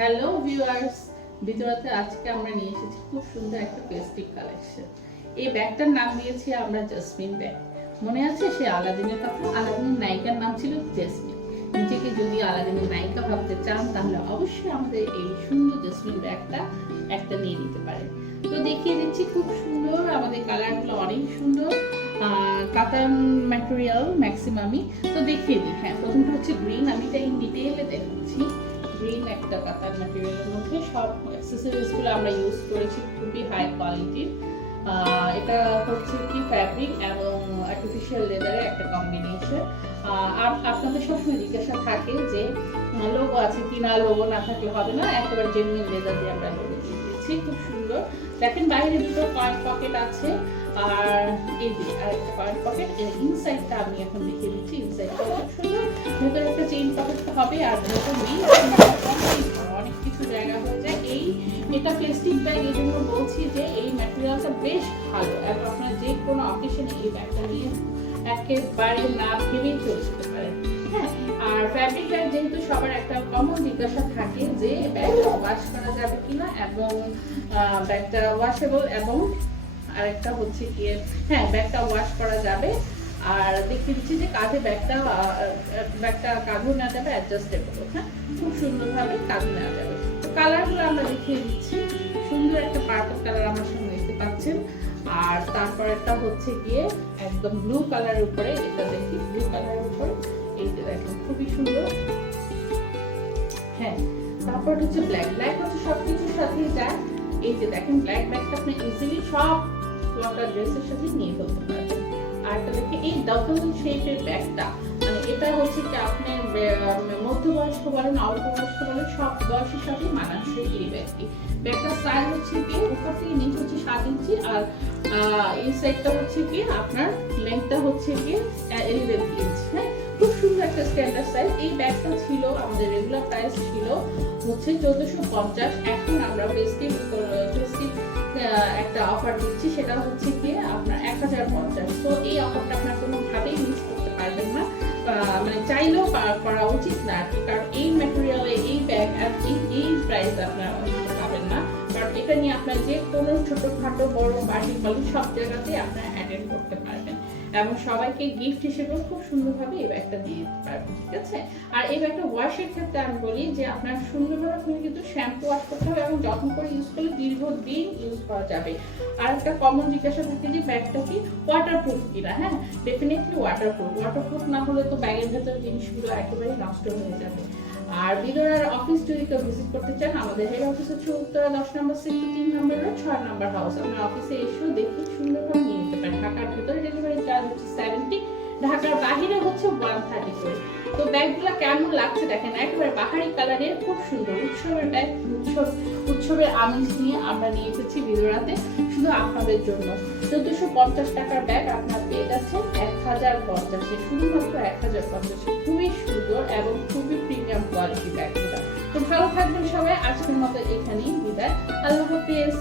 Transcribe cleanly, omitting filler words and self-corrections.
Hello viewers, ভিডিওতে আজকে আমরা নিয়ে এসেছি খুব সুন্দর একটা ফেস্টিভ কালেকশন। এই ব্যাগটার নাম দিয়েছি আমরা জেসমিন ব্যাগ। মনে আছে সে আলাদিনের কথা? আলাদিনের নায়িকার নাম ছিল জেসমিন। নিজেকে যদি আলাদিনের নায়িকা ভাবতে চান তাহলে অবশ্যই আমাদের এই সুন্দর জেসমিন ব্যাগটা একটা নিয়ে নিতে পারেন। তো দেখিয়ে দিচ্ছি, খুব সুন্দর, আমাদের কালারগুলো অনেক সুন্দর, কাতান ম্যাটেরিয়াল ম্যাক্সিমামই। তো দেখিয়ে দিই। হ্যাঁ, প্রথমটা হচ্ছে গ্রিন, আমি এটা ইন ডিটেইলে দেখাচ্ছি। গ্রিন একটা কাতান ম্যাটেরিয়ালের মধ্যে সব অ্যাক্সেসরিজগুলো আমরা ইউজ করেছি খুবই হাই কোয়ালিটির। এটা হচ্ছে কি ফ্যাব্রিক এবং আর্টিফিশিয়াল লেদারের একটা কম্বিনেশন। আর আপনাদের সবসময় জিজ্ঞাসা থাকে যে লোগো আছে কিনা, লোগো না থাকলে হবে না, একেবারে জেনুইন লেদার দিয়ে আমরা লোগো দিয়ে দিয়েছি। খুব সুন্দর, দেখেন বাইরে দুটো কয়েন পকেট আছে আর এই যে আরেকটা কয়েন পকেট। এর ইনসাইডটা আমি এখন দেখিয়ে দিচ্ছি। ইনসাইডটা খুব সুন্দর, ভেতরে একটা চেইন পকেট হবে আর অনেক কিছু জায়গা হয়ে যায়। এটা প্লাস্টিক ব্যাগ, এই জন্য বলছি যে এই ম্যাটেরিয়ালটা বেশ ভালো এবং আপনার যে কোনো অকেশনে এই ব্যাগটা নিয়ে একেবারে না ভেবেই চলতে পারেন। হ্যাঁ, আর ফ্যাব্রিক ব্যাগ যেহেতু সবার একটা কমন জিজ্ঞাসা থাকে যে ব্যাগটা ওয়াশ করা যাবে কিনা এবং ব্যাগটা ওয়াশেবল, এবং আরেকটা হচ্ছে কি হ্যাঁ ব্যাগটা ওয়াশ করা যাবে। আর দেখতে দিচ্ছি যে কাঁধে ব্যাগটা কাঁধেও নেওয়া যাবে, অ্যাডজাস্টেবল। হ্যাঁ, খুব সুন্দরভাবে কাঁধে নেওয়া যাবে। তো কালারগুলো আমরা দেখিয়ে দিচ্ছি। সুন্দর একটা পার্পল কালার আমার সঙ্গে দেখতে পাচ্ছেন, আর তারপর একটা হচ্ছে গিয়ে একদম ব্লু কালারের উপরে, এটা দেখি ব্লু কালারের উপরে, এই যে দেখেন খুবই সুন্দর। হ্যাঁ, তারপর হচ্ছে ব্ল্যাক হচ্ছে সবকিছুর সাথেই যায়। এই যে দেখেন ব্ল্যাক ব্যাগটা আপনি ইজিলি সব ফ্লোটার ড্রেসের সাথে নিয়ে ফেলতে পারবেন। আর এটা দেখে এই ডাবল শেপের ব্যাগটা, মানে এটা হচ্ছে কি আপনি মধ্যবয়স্ক বলেন, অল্প বয়স্ক বলেন, সব বয়সের সাথে মানানসই এই ব্যাগটি। ব্যাগটার সাইজ হচ্ছে কি উপর থেকে নিচে হচ্ছে 7 ইঞ্চি, আর এই সাইডটা হচ্ছে কি আপনার লেন্থটা হচ্ছে কি 11 ইঞ্চি। হ্যাঁ, খুব সুন্দর একটা স্ট্যান্ডার্ড সাইজ। এই ব্যাগটা ছিল আমাদের রেগুলার প্রাইস ছিল হচ্ছে 1450। এখন আমরা ফেস্টিভ একটা অফার দিচ্ছি, সেটা হচ্ছে কি আপনার 1050। তো এই অফারটা আপনার কোনোভাবেই মিস করতে পারবেন না, মানে চাইলেও করা উচিত না আর কি, কারণ এই ম্যাটেরিয়ালে এই ব্যাগ আর এই প্রাইস আপনারা পাবেন না। কারণ এটা নিয়ে আপনার যে কোনো ছোটখাটো বড় পার্টি বলেন সব জায়গাতেই আপনারা অ্যাটেন্ড করতে পারবেন এবং সবাইকে গিফট হিসেবে খুব সুন্দরভাবে এই ব্যাগটা দিয়ে দিতে পারবেন। ঠিক আছে, আর এই ব্যাগটা ওয়াশের ক্ষেত্রে আমি বলি যে আপনার সুন্দরভাবে আপনি কিন্তু শ্যাম্পু ওয়াশ করতে হবে এবং যত্ন করে ইউজ করলে দীর্ঘদিন ইউজ করা যাবে। আর একটা কমন জিজ্ঞাসা থাকে যে ব্যাগটা কি ওয়াটারপ্রুফ কিনা। হ্যাঁ, ডেফিনেটলি ওয়াটারপ্রুফ না হলে তো ব্যাগের ভেতর জিনিসগুলো একেবারে নষ্ট হয়ে যাবে। আর বিদরার অফিস যদি কেউ ভিজিট করতে চান, আমাদের হেড অফিস হচ্ছে উত্তরা 10 নম্বর সেক্টর 3 নম্বর রোড 6 নম্বর হাউস। আপনার অফিসে এসেও দেখে সুন্দরভাবে নিয়ে নিতে পারেন। ঢাকার ভিতরে ডেলিভারি চার্জ হচ্ছে 70, ঢাকার বাহিরে হচ্ছে 130 করে। তো ব্যাগগুলো কেমন লাগছে দেখেন, একেবারে বাহারি কালারের, খুব সুন্দর উৎসবের ব্যাগ। উৎসবের আমেজ নিয়ে আমরা নিয়ে এসেছি বিদরাতে শুধু আপনাদের জন্য। 1450 টাকার ব্যাগ আপনার পেয়ে যাচ্ছেন 1050, শুধুমাত্র 1050। খুবই সুন্দর এবং খুবই প্রিমিয়াম কোয়ালিটি ব্যাগগুলো। তো ভালো থাকবেন সবাই, আজকের মতো এখানেই বিদায়। আল্লাহ হাফেজ।